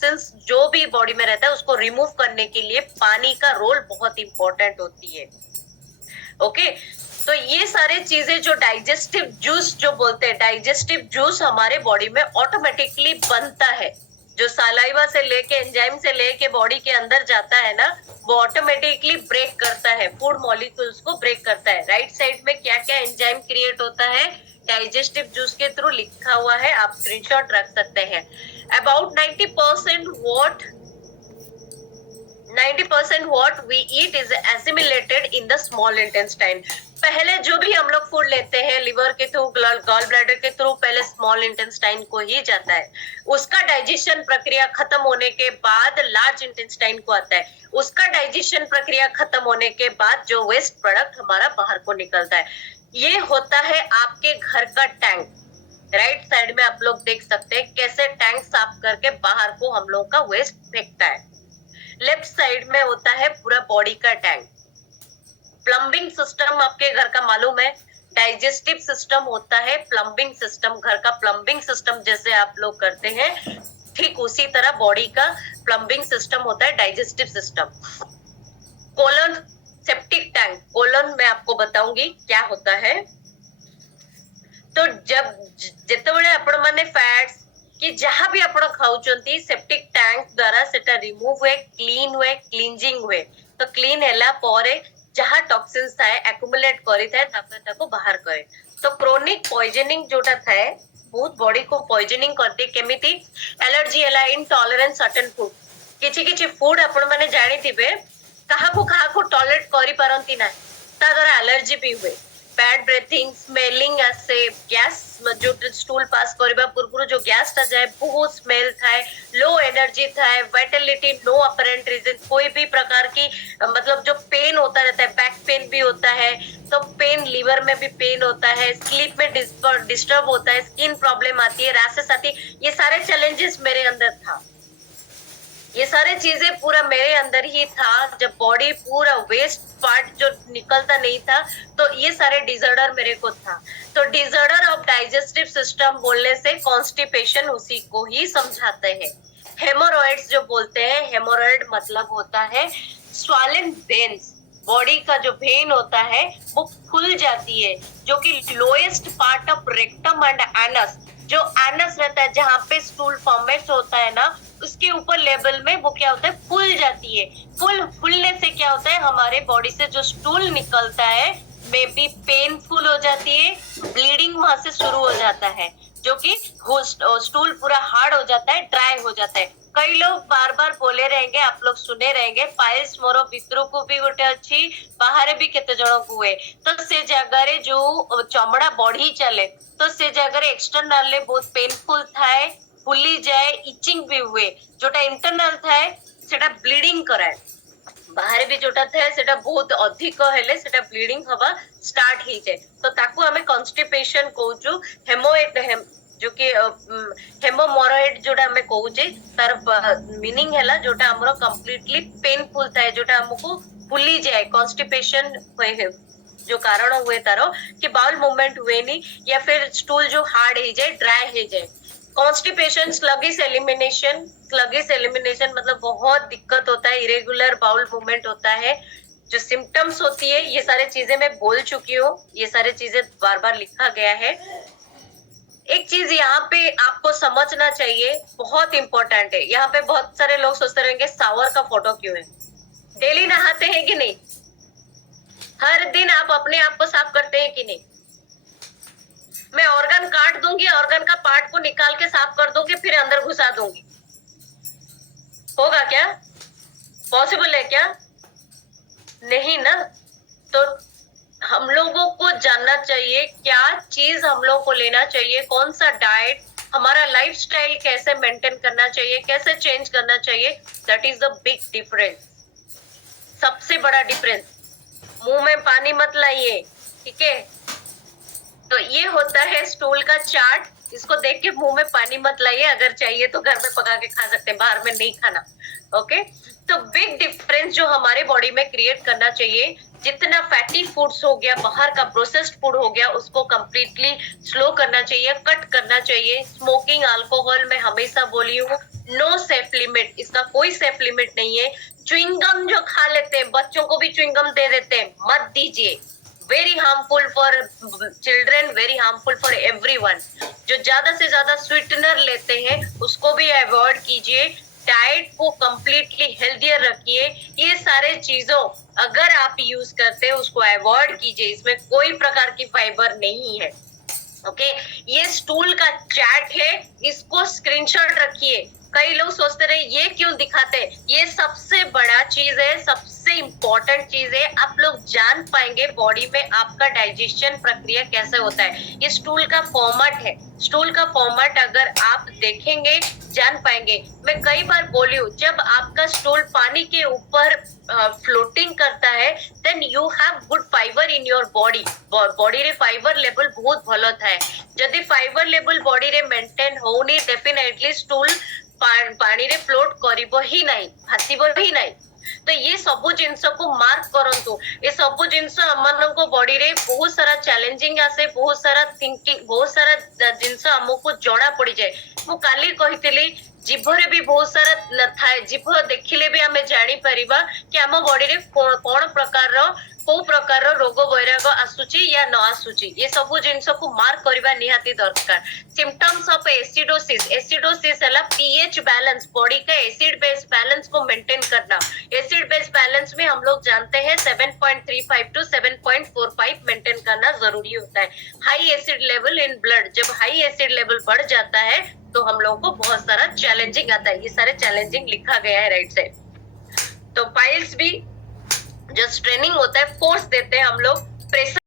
Toxins जो भी body में रहता है उसको रिमूव करने के लिए पानी का रोल बहुत इंपॉर्टेंट होती है। ओके, तो ये सारे चीजें जो डाइजेस्टिव जूस जो बोलते हैं, डाइजेस्टिव जूस हमारे बॉडी में ऑटोमेटिकली बनता है। जो सालाइवा से लेके एंजाइम से लेके बॉडी के अंदर जाता है ना, वो ऑटोमेटिकली ब्रेक करता है, फूड मॉलिक्यूल्स को ब्रेक करता है। राइट साइड में क्या क्या एंजाइम क्रिएट होता है डाइजेस्टिव जूस के थ्रू लिखा हुआ है, आप स्क्रीनशॉट रख सकते हैं। About 90% what we eat is assimilated in the small intestine। पहले जो भी हम लोग फूड लेते हैं लिवर के थ्रू, गॉल ब्लैडर के थ्रू, पहले स्मॉल इंटेस्टाइन को ही जाता है। उसका डाइजेशन प्रक्रिया खत्म होने के बाद लार्ज इंटेस्टाइन को आता है। उसका डाइजेशन प्रक्रिया खत्म होने के बाद जो वेस्ट प्रोडक्ट हमारा बाहर को निकलता है, ये होता है आपके घर का टैंक। राइट साइड में आप लोग देख सकते हैं कैसे टैंक साफ करके बाहर को हम लोग का वेस्ट फेंकता है। लेफ्ट साइड में होता है पूरा बॉडी का टैंक। प्लम्बिंग सिस्टम आपके घर का मालूम है, डाइजेस्टिव सिस्टम होता है प्लम्बिंग सिस्टम। घर का प्लम्बिंग सिस्टम जैसे आप लोग करते हैं, ठीक उसी तरह बॉडी का प्लम्बिंग सिस्टम होता है digestive system. Colon, septic tank. Colon मैं आपको बताऊंगी क्या होता है। तो जब जितेबले आपण माने फैट्स कि जहां भी आपण खाउचंती सेप्टिक टैंक द्वारा सेटा रिमूव हुए, क्लीन हुए, क्लींजिंग हुए। तो क्लीन हैला परे जहां टॉक्सिन्स थाए एक्युमुलेट करी थाए तापर ताको बाहर करे। तो क्रोनिक पॉइजनिंग जोटा थाए बहुत बॉडी को पॉइजनिंग करते। केमिति एलर्जी हैला, इनटॉलरेंस सर्टेन फूड। किछि किछि फूड आपण माने जानि थिबे काहा को टॉलरेट करि पारंती ना, ता द्वारा एलर्जी भी हुए। बैड ब्रेथिंग, स्मेलिंग आसे, गैस जो स्टूल पास करबा पूर्व जो गैस ता जाए बहुत स्मेल थाए, लो एनर्जी थाए, वाइटलिटी नो अपरेंट रीजन, कोई भी प्रकार की मतलब जो पेन होता रहता है, बैक पेन भी होता है, तो पेन, लीवर में भी पेन होता है, स्लीप में डिस्टर्ब होता है, स्किन प्रॉब्लम आती है, रैशेस आती है। ये सारे चैलेंजेस मेरे अंदर था, ये सारे चीजें पूरा मेरे अंदर ही था। जब बॉडी पूरा वेस्ट पार्ट जो निकलता नहीं था, तो ये सारे डिसऑर्डर मेरे को था। तो डिसऑर्डर ऑफ डाइजेस्टिव सिस्टम बोलने से कॉन्स्टिपेशन उसी को ही समझाते हैं। हेमोरॉइड्स जो बोलते हैं, हेमोरॉइड मतलब होता है स्वॉलन वेन्स। बॉडी का जो वेन होता है वो खुल जाती है, जो कि lowest part of rectum and anus, जो एनस रहता है जहाँ पे स्टूल फॉर्मेट होता है ना, उसके ऊपर लेवल में वो क्या होता है, फूल जाती है। फूलने से क्या होता है, हमारे बॉडी से जो स्टूल निकलता है मे बी पेनफुल हो जाती है, ब्लीडिंग वहां से शुरू हो जाता है, जो कि स्टूल पूरा हार्ड हो जाता है, ड्राई हो जाता है। कई लोग बार बार बोले रहेंगे, आप लोग सुने रहेंगे, पाइल्स मोर भितर को भी गोटे अच्छी, बाहर भी केते जन को हुए। तो से जगह जो चमड़ा बढ़ी चले, तो से जगह एक्सटर्नल बहुत पेनफुल थाए, फुली जाए, इचिंग भी हुए। जोटा इंटरनल थाए सेटा ब्लीडिंग कराए, बाहर भी जोटा थाए सेटा बहुत अधिक हेले सेटा ब्लीडिंग हवा स्टार्ट ही जाए। तो ताकू हमें कॉन्स्टिपेशन कहूचु। हेमोएड जो कि हेमोमोरॉइड जोटा हमें कहूचे, तार मीनिंग हैला जोटा हमरो कंप्लीटली पेनफुल थाए, जोटा हमको फुली जाए, कॉन्स्टिपेशन होए, जो कारण हुए तारो कि बाउल मूवमेंट हुए नहीं, या फिर स्टूल जो हार्ड ही जाए, ड्राई ही जाए। Constipation, sluggish elimination. Sluggish elimination मतलब बहुत दिक्कत होता है, इरेगुलर बाउल मूवमेंट होता है, जो सिम्टम्स होती है। ये सारे चीजें मैं बोल चुकी हूँ, ये सारे चीजें बार बार लिखा गया है। एक चीज यहाँ पे आपको समझना चाहिए, बहुत इंपॉर्टेंट है। यहाँ पे बहुत सारे लोग सोचते रहेंगे शावर का फोटो क्यों है। डेली नहाते हैं कि नहीं? हर दिन आप अपने आप को साफ करते हैं कि नहीं? मैं ऑर्गन काट दूंगी, ऑर्गन का पार्ट को निकाल के साफ कर दूंगी, फिर अंदर घुसा दूंगी, होगा क्या? पॉसिबल है क्या? नहीं ना। तो हम लोगों को जानना चाहिए क्या चीज हम लोगों को लेना चाहिए, कौन सा डाइट, हमारा लाइफस्टाइल कैसे मेंटेन करना चाहिए, कैसे चेंज करना चाहिए। That is the big difference, सबसे बड़ा डिफरेंस। मुंह में पानी मत लाइए, ठीक है? तो ये होता है स्टूल का चार्ट। इसको देख के मुंह में पानी मत लाइए, अगर चाहिए तो घर में पका के खा सकते हैं, बाहर में नहीं खाना। ओके, तो बिग डिफरेंस जो हमारे बॉडी में क्रिएट करना चाहिए, जितना फैटी फूड्स हो गया, बाहर का प्रोसेस्ड फूड हो गया, उसको कंप्लीटली स्लो करना चाहिए, कट करना चाहिए। स्मोकिंग, अल्कोहल मैं हमेशा बोली हूँ, नो सेफ लिमिट, इसका कोई सेफ लिमिट नहीं है। च्युइंगम जो खा लेते हैं, बच्चों को भी च्युइंगम दे देते हैं, मत दीजिए, very harmful for children, very harmful for everyone. जो ज्यादा से ज्यादा स्वीटनर लेते हैं उसको भी अवॉइड कीजिए, डाइट को कंप्लीटली हेल्दियर रखिए। ये सारे चीजों अगर आप यूज करते हैं उसको अवॉइड कीजिए, इसमें कोई प्रकार की फाइबर नहीं है। ओके, ये स्टूल का चैट है, इसको स्क्रीनशॉट रखिए। कई लोग सोचते रहे ये क्यों दिखाते, ये सबसे बड़ा चीज है, सबसे इम्पोर्टेंट चीज है। आप लोग जान पाएंगे बॉडी में आपका डाइजेशन प्रक्रिया कैसे होता है। ये स्टूल का फॉर्मेट है, स्टूल का फॉर्मेट अगर आप देखेंगे जान पाएंगे। मैं कई बार बोली हूँ, जब आपका स्टूल पानी के ऊपर फ्लोटिंग करता है, then you have good fibre in your body. Body रे फाइबर लेवल बहुत भलो थाए। जदि फाइबर लेवल बॉडी रे मेंटेन होनी, डेफिनेटली स्टूल पानी रे फ्लोट करिबो ही नहीं, भासीबो ही नहीं। तो ये सबु जिनस को मार्क करंतु, ये सबु जिनस हमनको बॉडी रे बहुत सारा चैलेंजिंग आसे, बहुत सारा थिंकिंग, बहुत सारा जिनस हमको जणा पड़ी जाए। मु काली कहितली जीभरे भी बहुत सारा थाए, जीभ देखिले भी हमें जानी परिबा कि हम बॉडी रे कोन प्रकार रो, को प्रकार रोग वैराग आसुची या न आसुची। ये सब जिनस को मार्क करबा निहाती दरकार। सिम्पटम्स ऑफ एसिडोसिस, एसिडोसिस है पीएच बैलेंस, बॉडी का एसिड बेस बैलेंस को मेंटेन करना। एसिड बेस बैलेंस में हम लोग जानते हैं 7.35 टू 7.45 मेंटेन करना जरूरी होता है। High acid level in blood, जब हाई एसिड लेवल बढ़ जाता है तो हम लोगों को बहुत सारा चैलेंजिंग आता है। ये सारे चैलेंजिंग लिखा गया है राइट साइड। तो पाइल्स भी जो स्ट्रेनिंग होता है, फोर्स देते हैं हम लोग, प्रेशर